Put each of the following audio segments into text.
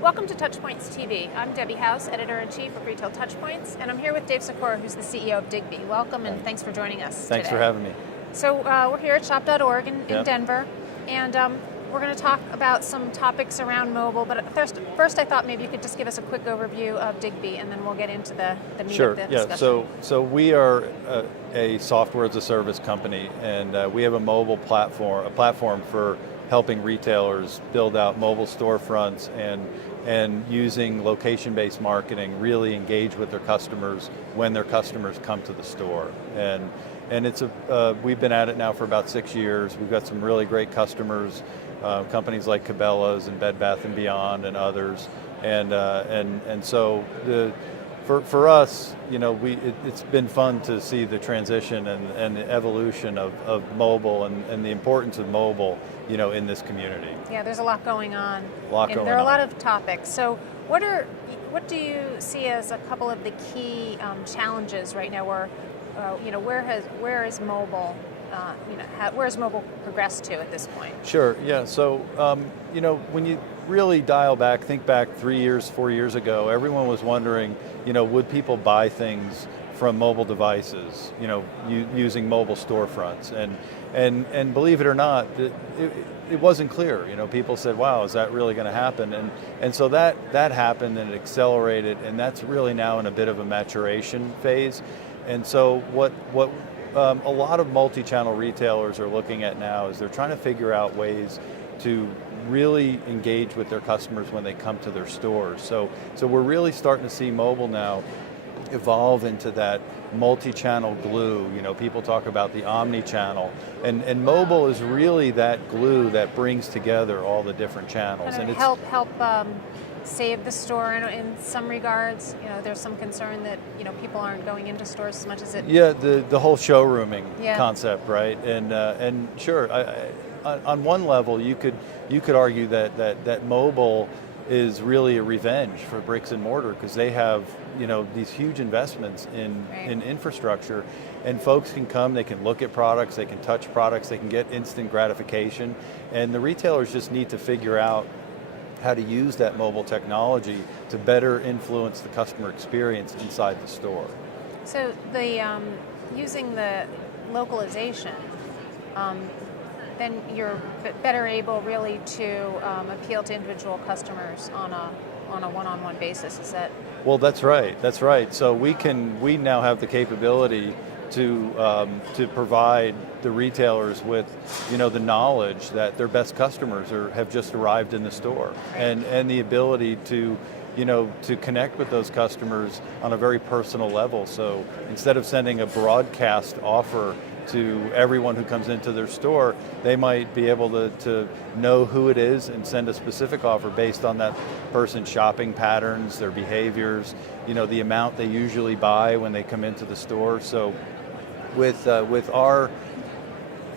Welcome to TouchPoints TV. I'm Debbie Hauss, Editor-in-Chief of Retail TouchPoints, and I'm here with Dave Sikora, who's the CEO of Digby. Welcome, and thanks for joining us Thanks today. for having me. So we're here at shop.org in Denver, and we're going to talk about some topics around mobile, but first I thought maybe you could just give us a quick overview of Digby, and then we'll get into the meat of the discussion. So we are a software as a service company, and we have a mobile platform for helping retailers build out mobile storefronts and using location-based marketing, really engage with their customers when their customers come to the store. And it's we've been at it now for about 6 years. We've got some really great customers, companies like Cabela's and Bed Bath & Beyond and others. And so for us, you know, it's been fun to see the transition and the evolution of mobile and the importance of mobile, you know, in this community. Yeah, there's a lot going on. There are a lot of topics. So what do you see as a couple of the key challenges right now? Where where is mobile? Where has mobile progressed to at this point? Sure. Yeah. So when you really dial back, think back 3 years, 4 years ago, everyone was wondering, would people buy things from mobile devices, using mobile storefronts, and believe it or not, it wasn't clear. People said, "Wow, is that really going to happen?" And so that happened, and it accelerated, and that's really now in a bit of a maturation phase. And so what a lot of multi-channel retailers are looking at now is they're trying to figure out ways to really engage with their customers when they come to their stores. So we're really starting to see mobile now evolve into that multi-channel glue. People talk about the omni-channel, and mobile is really that glue that brings together all the different channels. And it's help save the store in some regards. There's some concern that people aren't going into stores as much as it. Yeah, the whole showrooming concept, right? And sure, on one level, you could argue that mobile is really a revenge for bricks and mortar, because they have these huge investments in infrastructure, and folks can come, they can look at products, they can touch products, they can get instant gratification, and the retailers just need to figure out how to use that mobile technology to better influence the customer experience inside the store. So the using the localization, then you're better able really to appeal to individual customers on a one-on-one basis. Is that? Well, that's right. So we now have the capability to provide the retailers with the knowledge that their best customers have just arrived in the store, and the ability to connect with those customers on a very personal level. So instead of sending a broadcast offer to everyone who comes into their store, they might be able to know who it is and send a specific offer based on that person's shopping patterns, their behaviors, the amount they usually buy when they come into the store. So with our,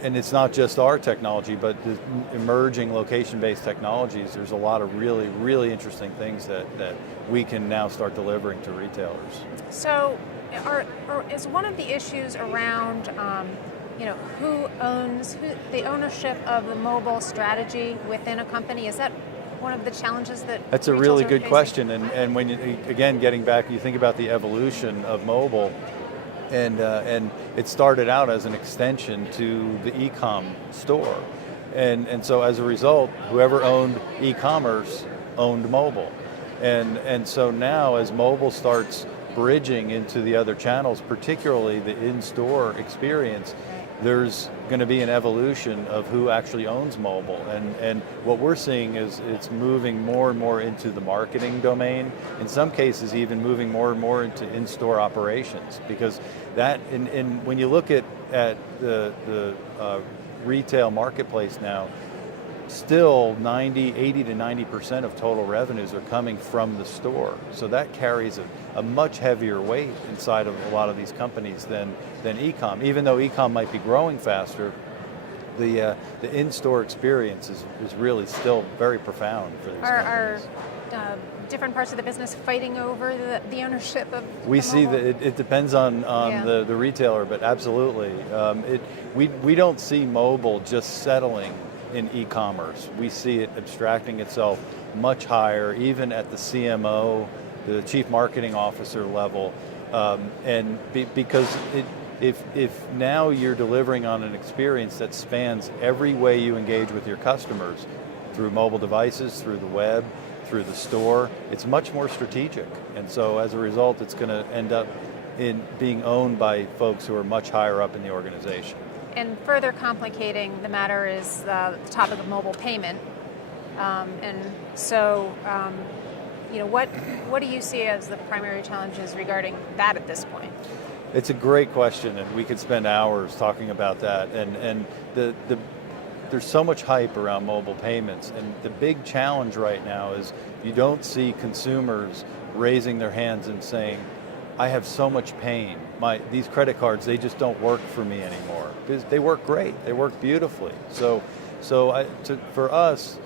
and it's not just our technology, but the emerging location-based technologies, there's a lot of really, really interesting things that we can now start delivering to retailers. So is one of the issues around who owns the ownership of the mobile strategy within a company? Is that one of the challenges that That's a really good question, and when again, getting back, you think about the evolution of mobile, and it started out as an extension to the e-com store, and so as a result, whoever owned e-commerce owned mobile, and so now as mobile starts bridging into the other channels, particularly the in-store experience, there's going to be an evolution of who actually owns mobile, and what we're seeing is it's moving more and more into the marketing domain, in some cases even moving more and more into in-store operations, because that, and when you look at the retail marketplace now, still 80 to 90% of total revenues are coming from the store. So that carries a much heavier weight inside of a lot of these companies than e-com. Even though e-com might be growing faster, the in-store experience is really still very profound for these companies. Are different parts of the business fighting over the ownership of We see that it depends on the retailer, but absolutely. We don't see mobile just settling in e-commerce. We see it abstracting itself much higher, even at the CMO, the Chief Marketing Officer level, because if now you're delivering on an experience that spans every way you engage with your customers, through mobile devices, through the web, through the store, it's much more strategic. And so as a result, it's going to end up in being owned by folks who are much higher up in the organization. And further complicating the matter is the topic of mobile payment. What do you see as the primary challenges regarding that at this point? It's a great question, and we could spend hours talking about that. And there's so much hype around mobile payments, and the big challenge right now is you don't see consumers raising their hands and saying, I have so much pain. These credit cards, they just don't work for me anymore. They work great, they work beautifully. For us,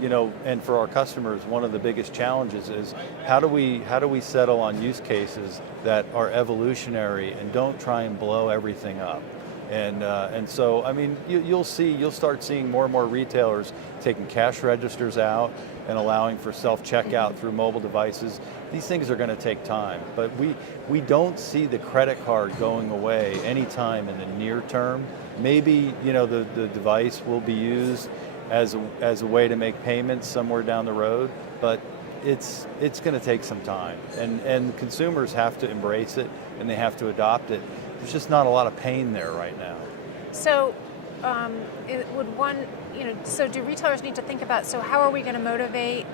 and for our customers, one of the biggest challenges is how do we settle on use cases that are evolutionary and don't try and blow everything up? And so, I mean, you'll start seeing more and more retailers taking cash registers out and allowing for self-checkout through mobile devices. These things are going to take time, but we don't see the credit card going away anytime in the near term. Maybe, the device will be used as a way to make payments somewhere down the road, but it's going to take some time, and consumers have to embrace it and they have to adopt it. There's just not a lot of pain there right now. So, so do retailers need to think about, so how are we going to motivate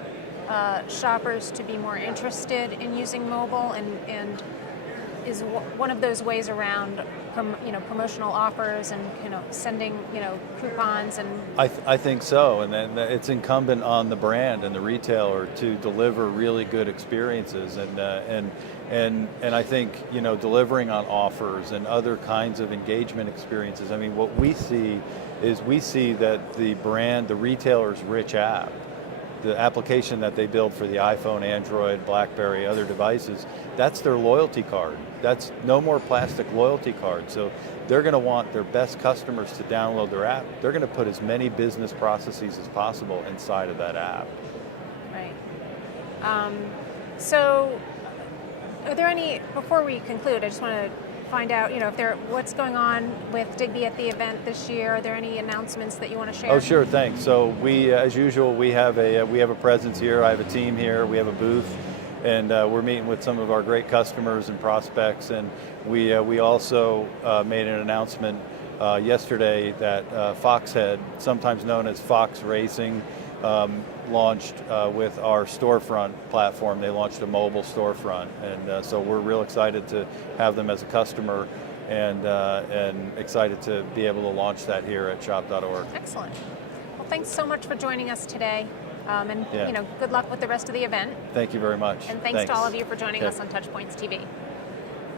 shoppers to be more interested in using mobile, and is one of those ways around promotional offers and sending coupons? And I think so, and then it's incumbent on the brand and the retailer to deliver really good experiences, and I think delivering on offers and other kinds of engagement experiences. I mean, what we see that the brand, the retailer's rich app, the application that they build for the iPhone, Android, BlackBerry, other devices, that's their loyalty card. That's no more plastic loyalty card. So they're going to want their best customers to download their app. They're going to put as many business processes as possible inside of that app. Right. So are there any, before we conclude, I just want to find out, what's going on with Digby at the event this year. Are there any announcements that you want to share? Oh, sure, thanks. So we, as usual, we have a presence here. I have a team here. We have a booth, and we're meeting with some of our great customers and prospects. And we also made an announcement yesterday that Foxhead, sometimes known as Fox Racing, launched with our storefront platform. They launched a mobile storefront, and so we're real excited to have them as a customer, and excited to be able to launch that here at shop.org. Excellent. Well, thanks so much for joining us today, and good luck with the rest of the event. Thank you very much. And thanks to all of you for joining us on TouchPoints TV.